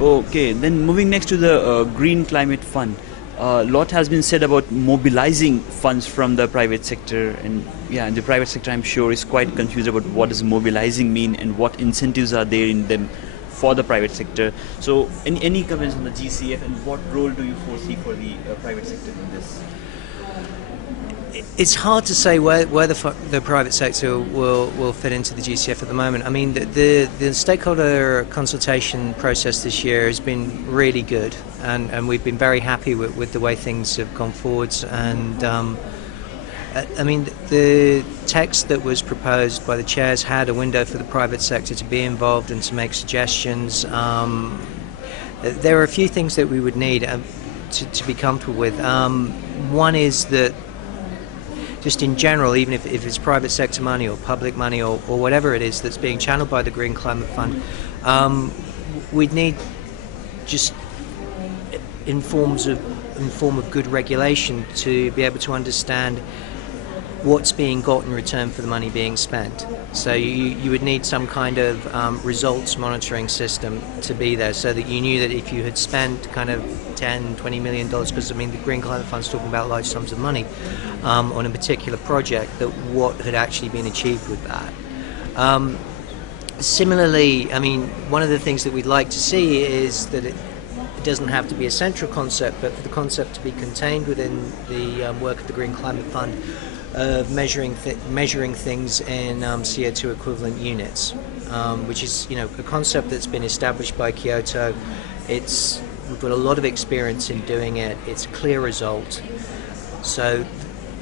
Okay, then moving next to the Green Climate Fund. A lot has been said about mobilizing funds from the private sector, and yeah, the private sector I'm sure is quite confused about what does mobilizing mean and what incentives are there in them for the private sector. So, any comments on the GCF and what role do you foresee for the private sector in this? It's hard to say where the private sector will fit into the GCF at the moment. I mean, the stakeholder consultation process this year has been really good, and we've been very happy with the way things have gone forwards. And I mean, the text that was proposed by the chairs had a window for the private sector to be involved and to make suggestions. There are a few things that we would need to be comfortable with. One is that just in general, even if it's private sector money or public money or whatever it is that's being channeled by the Green Climate Fund, we'd need just in form of good regulation to be able to understand what's being got in return for the money being spent. So you would need some kind of results monitoring system to be there, so that you knew that if you had spent kind of $10-20 million, because I mean the Green Climate Fund's talking about large sums of money on a particular project, that what had actually been achieved with that. Similarly, I mean, one of the things that we'd like to see is that it doesn't have to be a central concept, but for the concept to be contained within the work of the Green Climate Fund, of measuring things in CO2 equivalent units, which is a concept that's been established by Kyoto. We've got a lot of experience in doing it. It's a clear result. So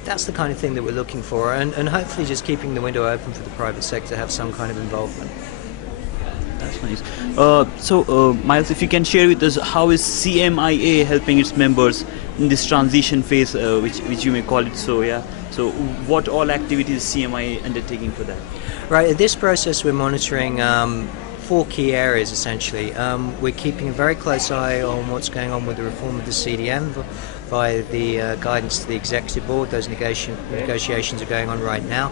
that's the kind of thing that we're looking for, and hopefully just keeping the window open for the private sector to have some kind of involvement. That's nice. Miles, if you can share with us, how is CMIA helping its members in this transition phase, which you may call it so, yeah? So what all activities is CMIA undertaking for that? Right, in this process we're monitoring four key areas essentially. We're keeping a very close eye on what's going on with the reform of the CDM by the guidance to the Executive Board. Those negotiations are going on right now.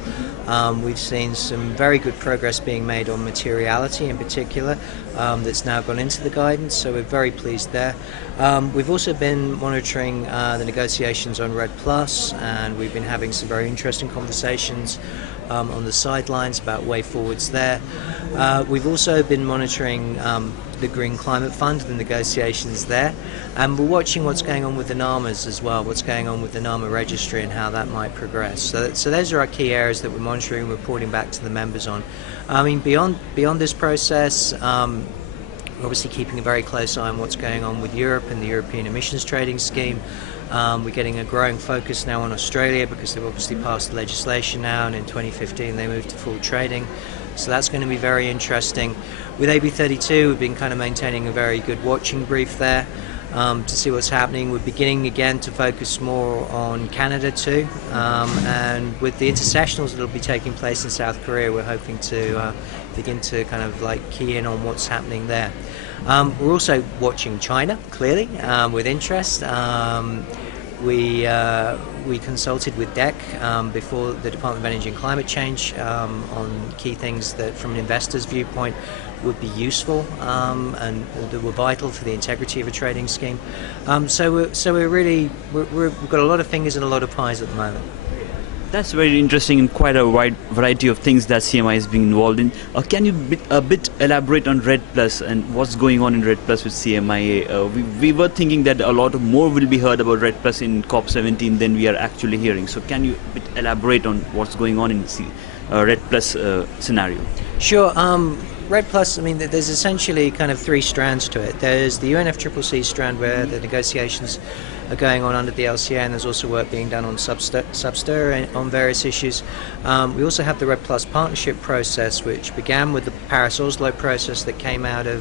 We've seen some very good progress being made on materiality in particular, that's now gone into the guidance, so we're very pleased there. We've also been monitoring the negotiations on RED Plus, and we've been having some very interesting conversations on the sidelines about way forwards there. We've also been monitoring the Green Climate Fund, the negotiations there, and we're watching what's going on with the NAMAs as well, what's going on with the NAMA registry and how that might progress. So those are our key areas that we're monitoring and reporting back to the members on. I mean, beyond this process, we're obviously keeping a very close eye on what's going on with Europe and the European Emissions Trading Scheme. We're getting a growing focus now on Australia because they've obviously passed the legislation now, and in 2015 they moved to full trading. So that's going to be very interesting. With AB32, we've been kind of maintaining a very good watching brief there to see what's happening. We're beginning again to focus more on Canada too, and with the intersessionals that will be taking place in South Korea, we're hoping to begin to kind of like key in on what's happening there. We're also watching China, clearly, with interest. We consulted with DEC before the Department of Energy and Climate Change on key things that, from an investor's viewpoint, would be useful and that were vital for the integrity of a trading scheme. So we've got a lot of fingers and a lot of pies at the moment. That's very interesting and quite a wide variety of things that CMI is being involved in. Can you a bit elaborate on RED Plus and what's going on in RED Plus with CMIA? We were thinking that a lot more will be heard about RED Plus in COP17 than we are actually hearing. So can you a bit elaborate on what's going on in RED Plus scenario? Sure. RED Plus, I mean, there's essentially kind of three strands to it. There's the UNFCCC strand where the negotiations are going on under the LCA, and there's also work being done on Substir on various issues. We also have the RED Plus partnership process, which began with the Paris-Oslo process that came out of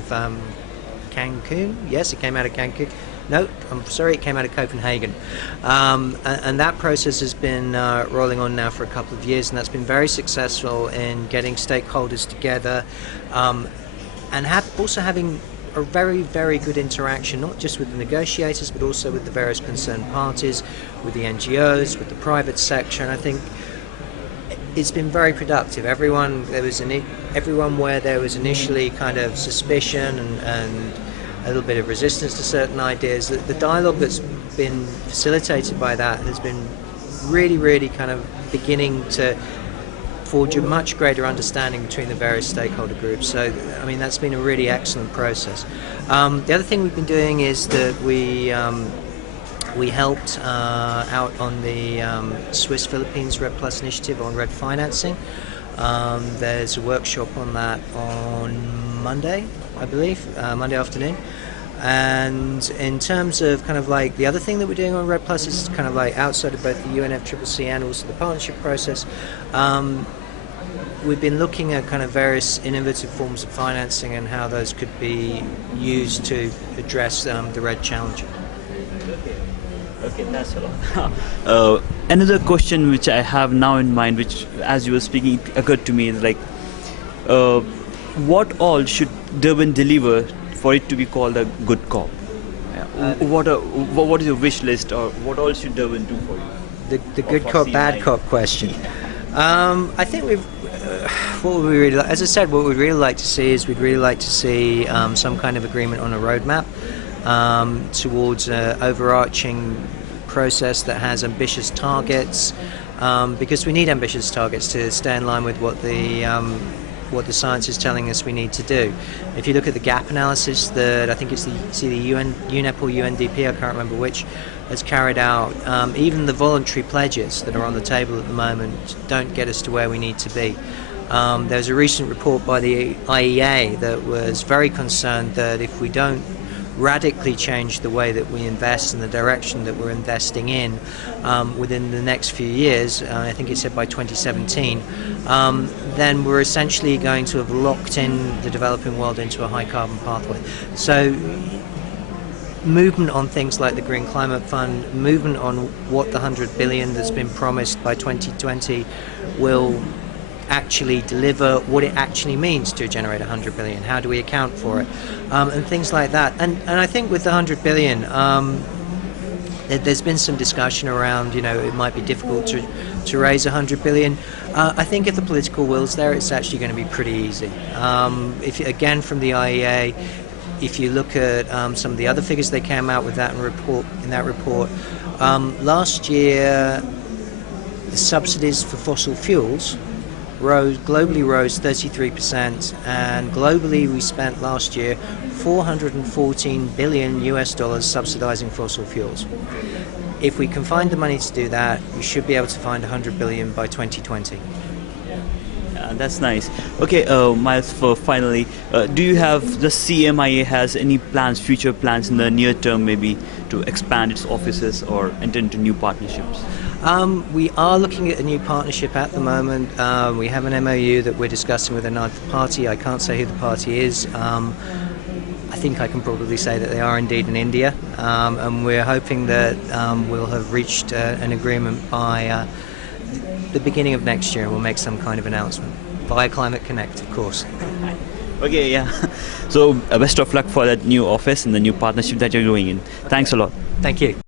Cancun. Yes, it came out of Cancun. No, I'm sorry, it came out of Copenhagen. And that process has been rolling on now for a couple of years, and that's been very successful in getting stakeholders together and also having a very, very good interaction, not just with the negotiators, but also with the various concerned parties, with the NGOs, with the private sector, and I think it's been very productive. Everyone where there was initially kind of suspicion and a little bit of resistance to certain ideas. The dialogue that's been facilitated by that has been really kind of beginning to forge a much greater understanding between the various stakeholder groups. So, I mean, that's been a really excellent process. The other thing we've been doing is that we helped out on the Swiss-Philippines Red Plus initiative on red financing. There's a workshop on that on Monday, I believe, Monday afternoon. And in terms of kind of like the other thing that we're doing on Red Plus is kind of like outside of both the UNFCCC and also the partnership process, we've been looking at kind of various innovative forms of financing and how those could be used to address the red challenge. Okay, that's a lot. Another question which I have now in mind, which as you were speaking it occurred to me, is like what all should Durban deliver for it to be called a good cop? What is your wish list, or what all should Durban do for you? The good cop, CMIA? bad cop question. I think we've. What would we really like? As I said, what we'd really like to see is we'd really like to see some kind of agreement on a roadmap towards an overarching process that has ambitious targets, because we need ambitious targets to stay in line with what the science is telling us we need to do. If you look at the gap analysis that I think it's the UNEP or UNDP, I can't remember which, has carried out, even the voluntary pledges that are on the table at the moment don't get us to where we need to be. There's a recent report by the IEA that was very concerned that if we don't radically change the way that we invest and the direction that we're investing in within the next few years, I think it said by 2017, then we're essentially going to have locked in the developing world into a high carbon pathway. So movement on things like the Green Climate Fund, movement on what the 100 billion that's been promised by 2020 will actually deliver, what it actually means to generate 100 billion, how do we account for it, and things like that. And I think with the 100 billion, there's been some discussion around, it might be difficult to raise 100 billion. I think if the political will's there, it's actually going to be pretty easy. Again, from the IEA, if you look at some of the other figures they came out with in that report, last year the subsidies for fossil fuels globally rose 33%, and globally we spent last year $414 billion subsidizing fossil fuels. If we can find the money to do that, we should be able to find 100 billion by 2020. That's nice. Okay, Miles, for finally, do you have the CMIA has any future plans in the near term, maybe to expand its offices or enter into new partnerships? We are looking at a new partnership at the moment. We have an MOU that we're discussing with another party. I can't say who the party is. I think I can probably say that they are indeed in India, and we're hoping that we'll have reached an agreement by the beginning of next year, and we'll make some kind of announcement via Climate Connect, of course. Okay, yeah. So best of luck for that new office and the new partnership that you're going in. Thanks a lot. Thank you.